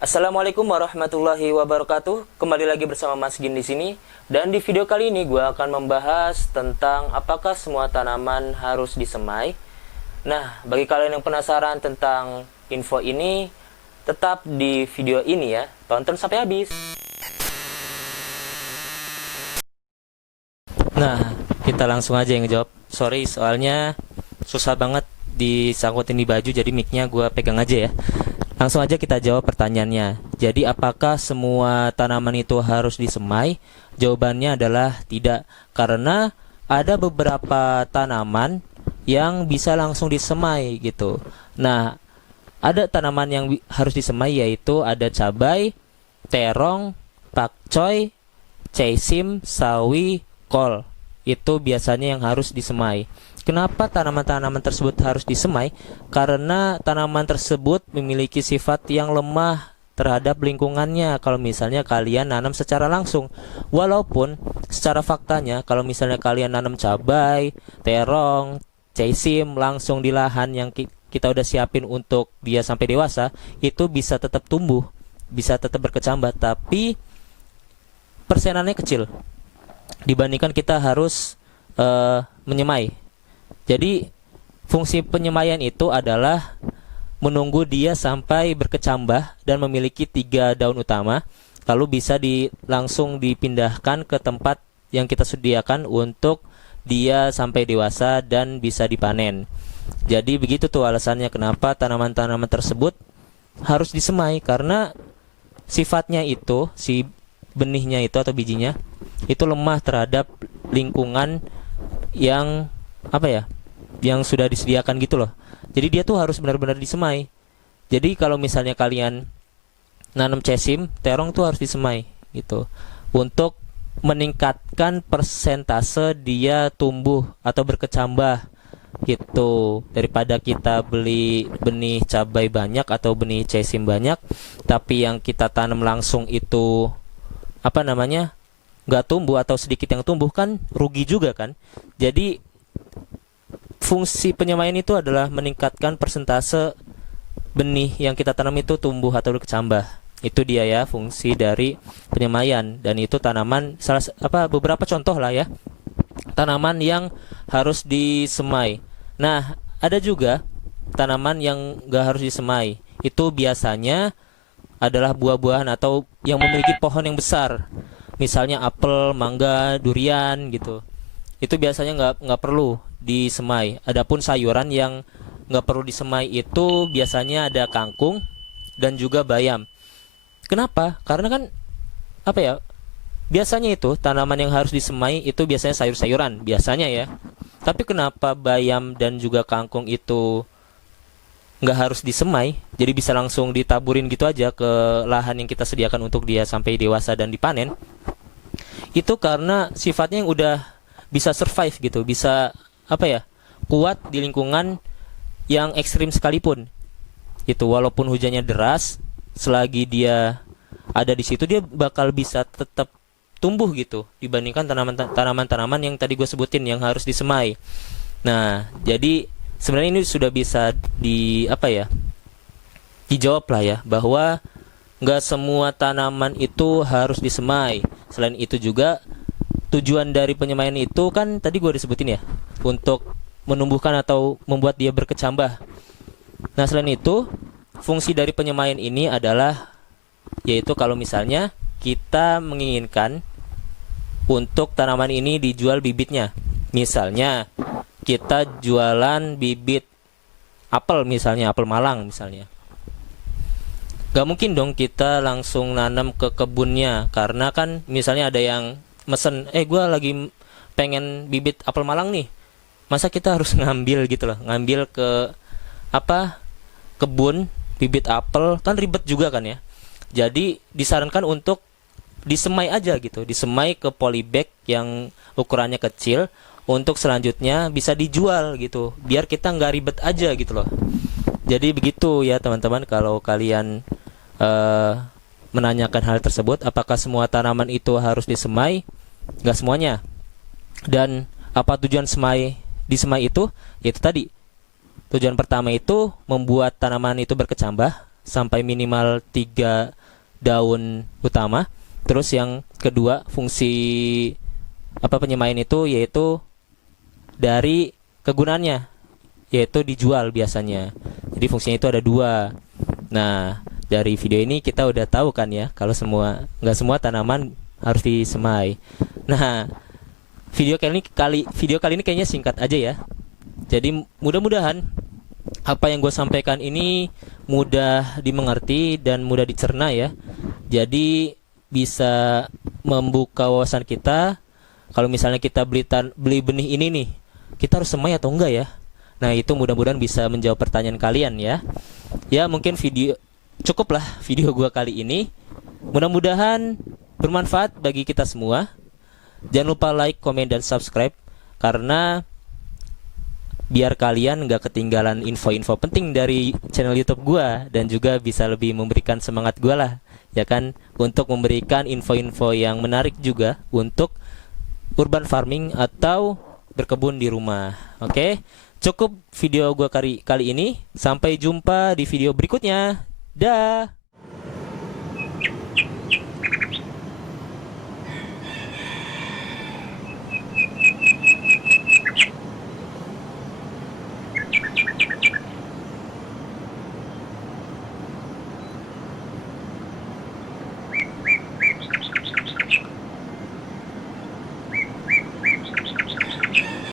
Assalamualaikum warahmatullahi wabarakatuh. Kembali lagi bersama Mas Gin di sini. Dan di video kali ini gue akan membahas tentang apakah semua tanaman harus disemai. Nah, bagi kalian yang penasaran tentang info ini, tetap di video ini ya. Tonton sampai habis. Nah, kita langsung aja yang jawab. Sorry, soalnya susah banget disangkutin di baju, jadi mic-nya gue pegang aja ya. Langsung aja kita jawab pertanyaannya. Jadi apakah semua tanaman itu harus disemai? Jawabannya adalah tidak. Karena ada beberapa tanaman yang bisa langsung disemai gitu. Nah, ada tanaman yang harus disemai yaitu ada cabai, terong, pakcoy, caisim, sawi, kol. Itu biasanya yang harus disemai. Kenapa tanaman-tanaman tersebut harus disemai? Karena tanaman tersebut memiliki sifat yang lemah terhadap lingkungannya kalau misalnya kalian nanam secara langsung. Walaupun secara faktanya kalau misalnya kalian nanam cabai, terong, caisim langsung di lahan yang kita udah siapin untuk dia sampai dewasa, itu bisa tetap tumbuh, bisa tetap berkecambah, tapi persenannya kecil dibandingkan kita harus menyemai. Jadi fungsi penyemaian itu adalah menunggu dia sampai berkecambah dan memiliki 3 daun utama, lalu bisa langsung dipindahkan ke tempat yang kita sediakan untuk dia sampai dewasa dan bisa dipanen. Jadi begitu tuh alasannya kenapa tanaman-tanaman tersebut harus disemai, karena sifatnya itu, si benihnya itu atau bijinya itu lemah terhadap lingkungan yang yang sudah disediakan gitu loh. Jadi dia tuh harus benar-benar disemai. Jadi kalau misalnya kalian nanam caisim, terong tuh harus disemai gitu untuk meningkatkan persentase dia tumbuh atau berkecambah gitu, daripada kita beli benih cabai banyak atau benih caisim banyak tapi yang kita tanam langsung itu nggak tumbuh atau sedikit yang tumbuh, kan rugi juga kan. Jadi fungsi penyemaian itu adalah meningkatkan persentase benih yang kita tanam itu tumbuh atau berkecambah. Itu dia ya fungsi dari penyemaian. Dan itu tanaman beberapa contoh lah ya tanaman yang harus disemai. Nah, ada juga tanaman yang nggak harus disemai. Itu biasanya adalah buah-buahan atau yang memiliki pohon yang besar. Misalnya apel, mangga, durian gitu. Itu biasanya nggak perlu disemai. Adapun sayuran yang nggak perlu disemai itu biasanya ada kangkung dan juga bayam. Kenapa? Karena kan biasanya itu tanaman yang harus disemai itu biasanya sayur-sayuran biasanya ya. Tapi kenapa bayam dan juga kangkung itu nggak harus disemai? Jadi bisa langsung ditaburin gitu aja ke lahan yang kita sediakan untuk dia sampai dewasa dan dipanen. Itu karena sifatnya yang udah bisa survive gitu, bisa kuat di lingkungan yang ekstrim sekalipun. Itu walaupun hujannya deras, selagi dia ada di situ dia bakal bisa tetap tumbuh gitu dibandingkan tanaman-tanaman yang tadi gue sebutin yang harus disemai. Nah, jadi sebenarnya ini sudah bisa dijawab lah ya, bahwa nggak semua tanaman itu harus disemai. Selain itu juga tujuan dari penyemaian itu kan tadi gue disebutin ya, untuk menumbuhkan atau membuat dia berkecambah. Nah, selain itu fungsi dari penyemaian ini adalah yaitu kalau misalnya kita menginginkan untuk tanaman ini dijual bibitnya. Misalnya kita jualan bibit apel, misalnya apel Malang misalnya. Gak mungkin dong kita langsung nanam ke kebunnya, karena kan misalnya ada yang mesen, gue lagi pengen bibit apel Malang nih, masa kita harus ngambil gitu loh, ngambil ke kebun bibit apel, kan ribet juga kan ya. Jadi disarankan untuk disemai aja gitu, disemai ke polybag yang ukurannya kecil, untuk selanjutnya bisa dijual gitu, biar kita nggak ribet aja gitu loh. Jadi begitu ya teman-teman, kalau kalian menanyakan hal tersebut, apakah semua tanaman itu harus disemai? Nggak semuanya. Dan apa tujuan disemai itu? Yaitu tadi, tujuan pertama itu membuat tanaman itu berkecambah, sampai minimal 3 daun utama. Terus yang kedua, fungsi penyemaian itu yaitu dari kegunaannya, yaitu dijual biasanya. Jadi fungsinya itu ada dua. Nah, dari video ini kita udah tahu kan ya, kalau nggak semua tanaman harus disemai. Nah, video kali ini kayaknya singkat aja ya. Jadi mudah-mudahan apa yang gue sampaikan ini mudah dimengerti dan mudah dicerna ya. Jadi bisa membuka wawasan kita. Kalau misalnya kita beli benih ini nih, kita harus semai atau enggak ya? Nah, itu mudah-mudahan bisa menjawab pertanyaan kalian ya. Ya, mungkin cukuplah video gue kali ini. Mudah-mudahan bermanfaat bagi kita semua. Jangan lupa like, komen, dan subscribe, karena biar kalian nggak ketinggalan info-info penting dari channel YouTube gua, dan juga bisa lebih memberikan semangat gua lah, ya kan, untuk memberikan info-info yang menarik juga untuk urban farming atau berkebun di rumah. Oke, cukup video gua kali ini. Sampai jumpa di video berikutnya. Dah.